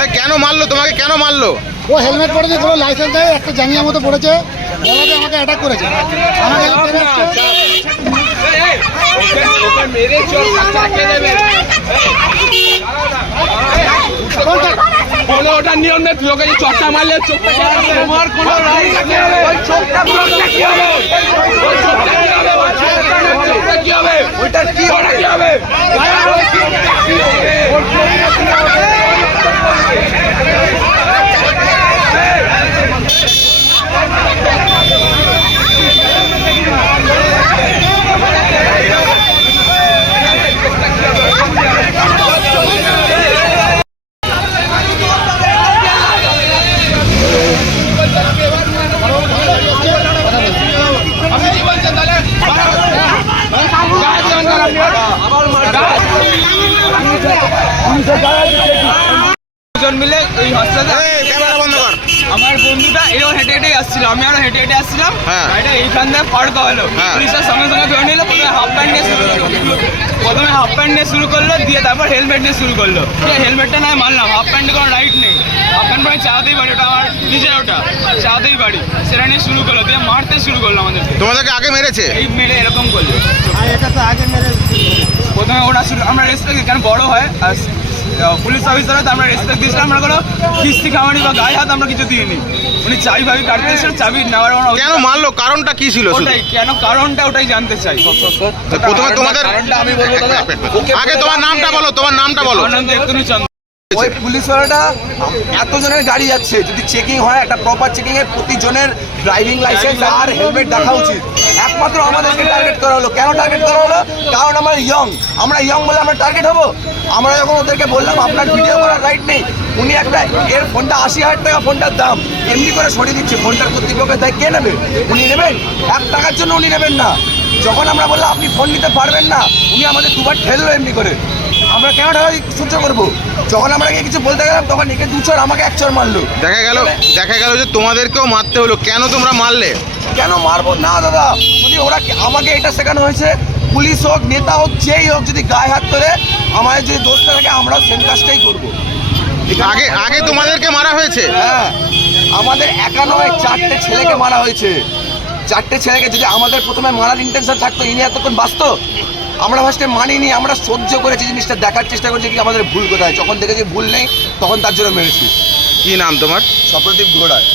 ভাই কেন মারলো? তোমাকে কেন মারলো? ও হেলমেট পরেছে কোনো লাইসেন্স নেই একটা জাঙ্গিয়া মতো পড়েছে। গলাতে আমাকে অ্যাটাক করেছে। আমাকে? কোনো ওটা নিয়ম নেই লোকে যে চটটা মারলে চোখটা তোমার কোনো কি হবে ওই চোখটা কি হবে ওই চোখটা কি হবে ওইটা কি ওটা কি হবে ওই চোখটা কি হবে আপনি কি বলছেন তাহলে গায়ে দেন তাহলে আপনি। আবার মার দুজন মিলে ওই হসপিটালে এই ক্যামেরা বন্ধ কর। আমার বন্ধুটা এও হেঁটে হেঁটে আসছিল আমি আরও হেঁটে হেঁটে আসছিলাম। হ্যাঁ। গাড়িটা এইখান থেকে পার হলো। হ্যাঁ। পুলিশের সঙ্গে সঙ্গে ধরে নিল প্রথমে হাফ প্যান্ট নিয়ে শুরু করল। প্রথমে হাফ প্যান্ট নিয়ে শুরু করল দিয়ে তারপর হেলমেট নিয়ে শুরু করল। হেলমেটটা নয় মানলাম হাফ প্যান্টে কোনো রাইট নেই। হাফ প্যান্ট পরে চাওয়াতেই পারি ওটা আমার নিজের ওটা। চাওয়াতেই পারি। সেটা নিয়ে শুরু করল দিয়ে মারতে শুরু করল আমাদেরকে। তোমাদেরকে আগে মেরেছে? এই মেরে এরকম করল। প্রথমে ওরা শুরু আমরা রেসপেক্ট কারণ বড় হয় আর পুলিশ অফিসারে আমরা রেসপেক্ট দিয়েছিলাম আমরা কোনো কিস্তি খাওয়ানি বা গায়ে হাত আমরা কিছু দিইনি। উনি চাবি ভাবি কাটতে এসে চাবি নেওয়ার মানে কেন মারলো? কারণটা কি ছিল ওটাই কেন কারণটা ওটাই জানতে চাই। তো প্রথমে তোমাদের আমি বলব আগে তোমার নামটা বলো তোমার নামটা বলো। নাম চন্দ্র। ওই পুলিশওয়ালাটা এতজনের গাড়ি যাচ্ছে যদি চেকিং হয় একটা প্রপার চেকিং এ প্রতিজনের ড্রাইভিং লাইসেন্স আর হেলমেট দেখা উচিত। একমাত্র আমাদেরকে টার্গেট করা হলো। কেন টার্গেট করা হলো? কারণ আমরা ইয়ং আমরা ইয়ং বলে আমরা টার্গেট হব। আমরা যখন ওদেরকে বললাম আপনার ভিডিও করার রাইট নেই। উনি একটা এর ফোনটা আশি হাজার টাকা ফোনটার দাম। এমনি করে সরিয়ে দিচ্ছে। ফোনটার কর্তৃপক্ষের দায় কে নেবে? উনি নেবেন? এক টাকার জন্য উনি নেবেন না। যখন আমরা বললাম আপনি ফোন নিতে পারবেন না। উনি আমাদের দুবার ঠেললো এমনি করে। আমরা কেন টাকা সহ্য করব? যখন আমরা কিছু বলতে গেলাম তখন একে দু চর আমাকে এক চর মারলো। দেখা গেল দেখা গেল যে তোমাদেরকেও মারতে হলো। কেন তোমরা মারলে? কেন মারবো? না দাদা। যদি ওরা আমাকে এটা শেখানো হয়েছে পুলিশ হোক নেতা হোক যেই হোক যদি গায়ে হাত ধরে আমাদের যদি দোষটা থাকে আমরা সেম কাজটাই করব। আগে আগে তোমাদেরকে মারা হয়েছে? হ্যাঁ। আমাদের একা নয় চারটে ছেলেকে মারা হয়েছে। চারটে ছেলেকে যদি আমাদের প্রথমে মারার ইন্টেনশন থাকতো ইনি এতক্ষণ বাঁচতো? আমরা ফার্স্টে মানিনি আমরা সহ্য করেছি জিনিসটা দেখার চেষ্টা করেছি কি আমাদের ভুল কোথায়। যখন দেখেছি ভুল নেই তখন তার জন্য মেরেছি। কি নাম তোমার? সপ্রদীপ ঘোড়ায়।